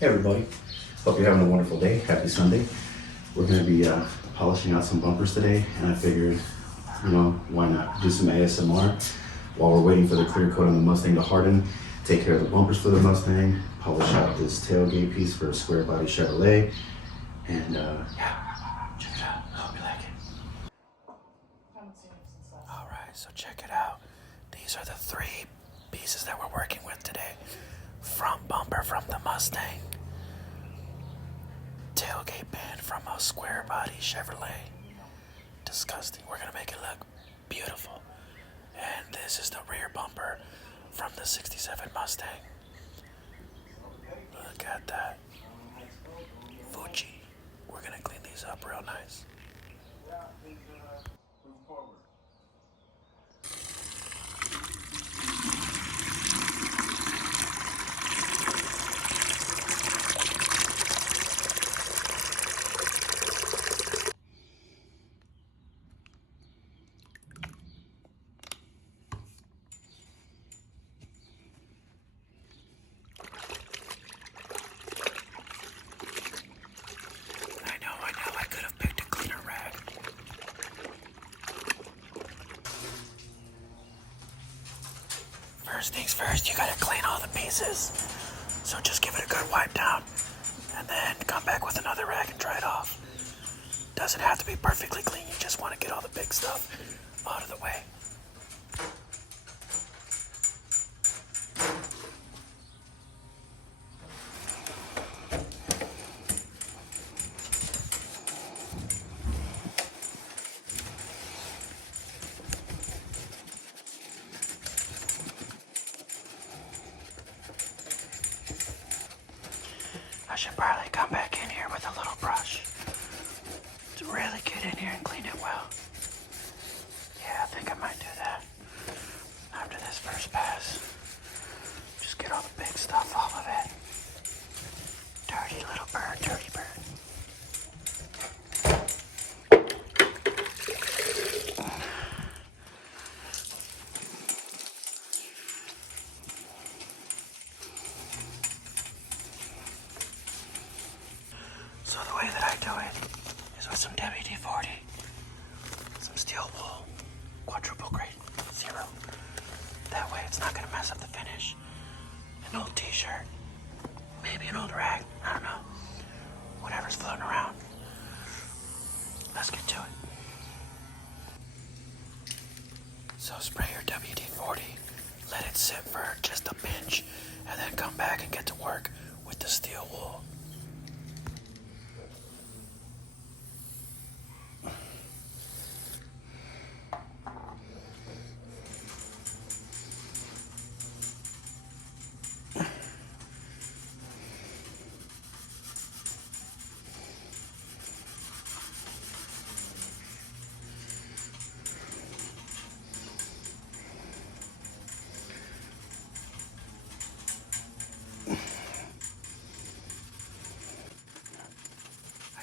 Hey everybody, hope you're having a wonderful day. Happy Sunday. We're going to be polishing out some bumpers today, and I figured, why not do some ASMR while we're waiting for the clear coat on the Mustang to harden, take care of the bumpers for the Mustang, polish out this tailgate piece for a square body Chevrolet, and yeah, check it out. I hope you like it. Alright, so check it out. These are the three pieces that we're working with today. Front bumper from the Mustang, tailgate band from a square body Chevrolet. Disgusting. We're gonna make it look beautiful. And this is the rear bumper from the 67 Mustang. Look at that. Fuji. We're gonna clean these up real nice. I could have picked a cleaner rag. First things first, you gotta clean all the pieces. So just give it a good wipe down, and then come back with another rag and dry it off. Doesn't have to be perfectly clean, you just want to get all the big stuff out of the way. I should probably come back in here with a little brush to really get in here and clean it well. Yeah, I think I might do that after this first pass. Just get all the big stuff off of it. Dirty little bird, dirty bird. So the way that I do it is with some WD-40, some steel wool, quadruple grade, 0. That way it's not gonna mess up the finish. An old t-shirt, maybe an old rag, I don't know. Whatever's floating around. Let's get to it. So spray your WD-40, let it sit for just a pinch, and then come back and get to work with the steel wool.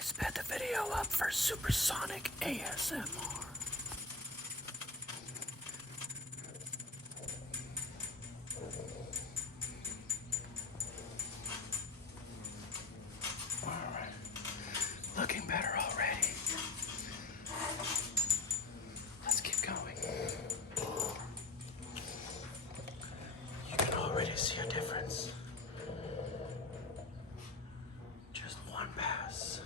Sped the video up for supersonic ASMR. Alright, looking better already. Let's keep going. You can already see a difference. Just one pass.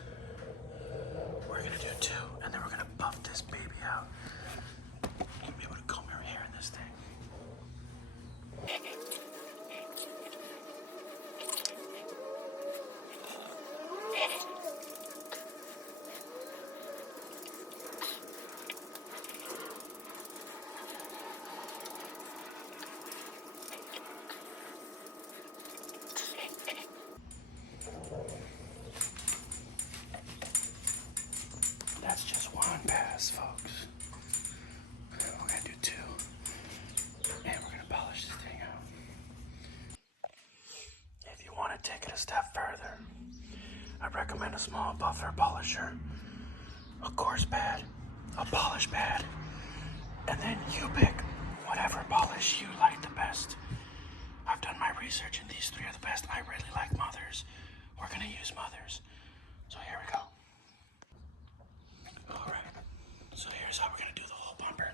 We're gonna do 2, and then we're gonna buff this baby out. You'll be able to comb your hair in this thing. That's just one pass, folks. We're gonna do 2, and we're gonna polish this thing out. If you want to take it a step further, I recommend a small buffer polisher, a coarse pad, a polish pad, and then you pick whatever polish you like the best. I've done my research, and these 3 are the best. I really like Mother's we're gonna use mothers. So here we go. All right. So here's how we're gonna do the whole bumper.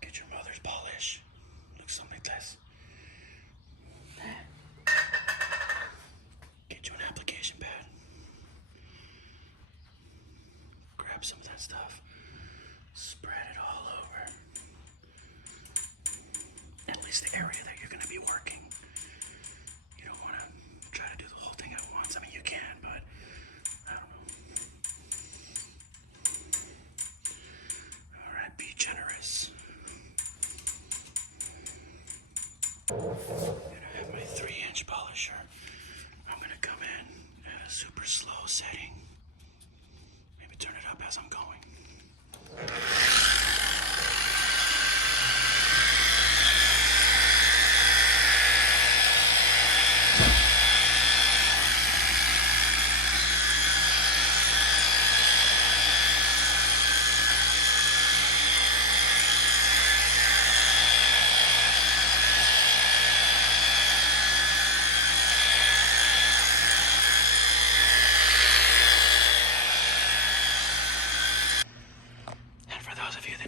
Get your mother's polish. Looks something like this. Get you an application pad. Grab some of that stuff. Spread it all over. At least the area that you're gonna be working. You don't wanna try to do the whole thing at once. I mean, you can, but I don't know. All right, be generous. And I have my 3-inch polisher. I'm gonna come in at a super slow setting. Maybe turn it up as I'm going.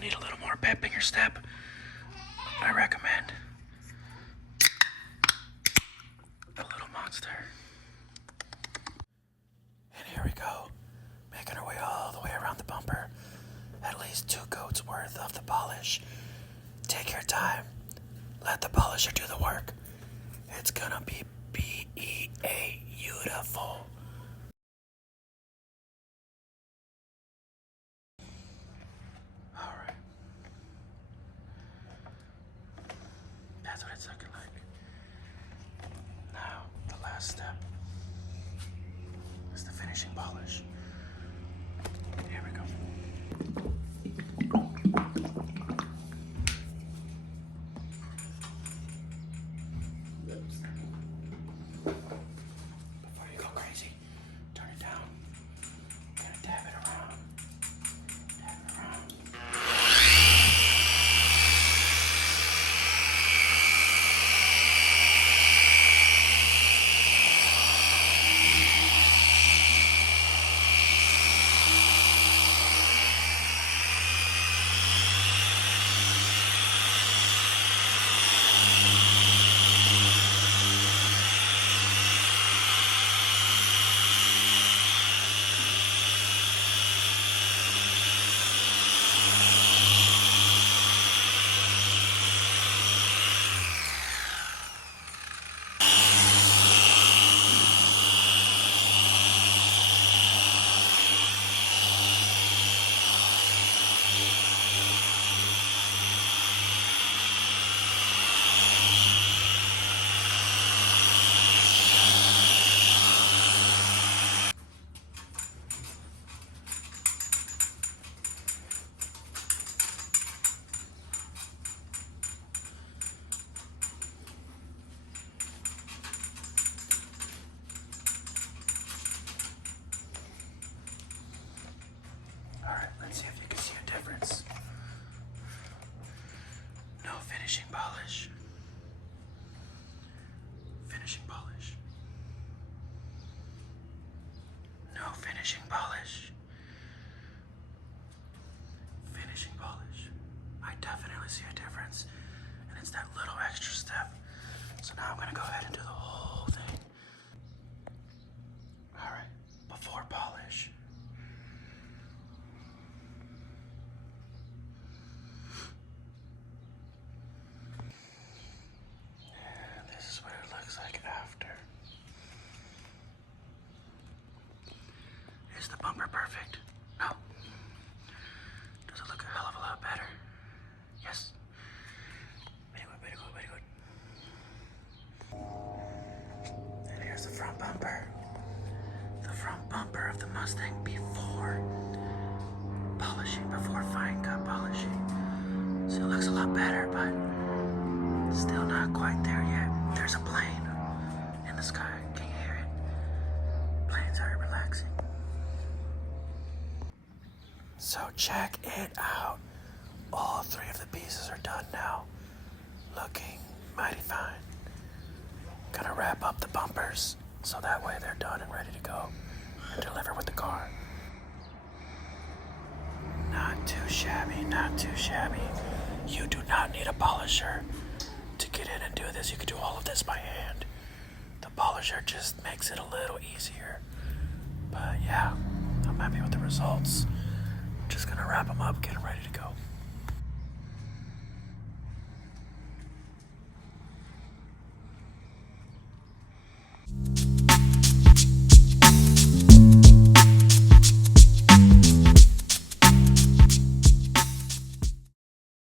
Need a little more pep in your step, I recommend a little Monster. And here we go, making our way all the way around the bumper. At least 2 coats worth of the polish. Take your time. Let the polisher do the work. It's gonna be beautiful. That's what it's looking like. Now, the last step is the finishing polish. Here we go. Before you go crazy, turn it down. Kind of dab it around. Dab it around. Let's see if you can see a difference. No finishing polish. Finishing polish. No finishing polish. Finishing polish. I definitely see a difference, and it's that little extra step. So now I'm gonna go ahead and do the whole thing. All right, before polish. Like after. Is the bumper perfect? No. Does it look a hell of a lot better? Yes. Very good, very good, very good. And here's the front bumper. The front bumper of the Mustang before polishing, before fine cut polishing. So it looks a lot better, but still not quite there yet. There's a plane in the sky. Can you hear it? Planes are relaxing. So check it out. All 3 of the pieces are done now. Looking mighty fine. Gonna wrap up the bumpers so that way they're done and ready to go and deliver with the car. Not too shabby, not too shabby. You do not need a polisher to get in and do this. You can do all of this by hand. The polisher just makes it a little easier. But yeah, I'm happy with the results. Just gonna wrap them up, get them ready to go.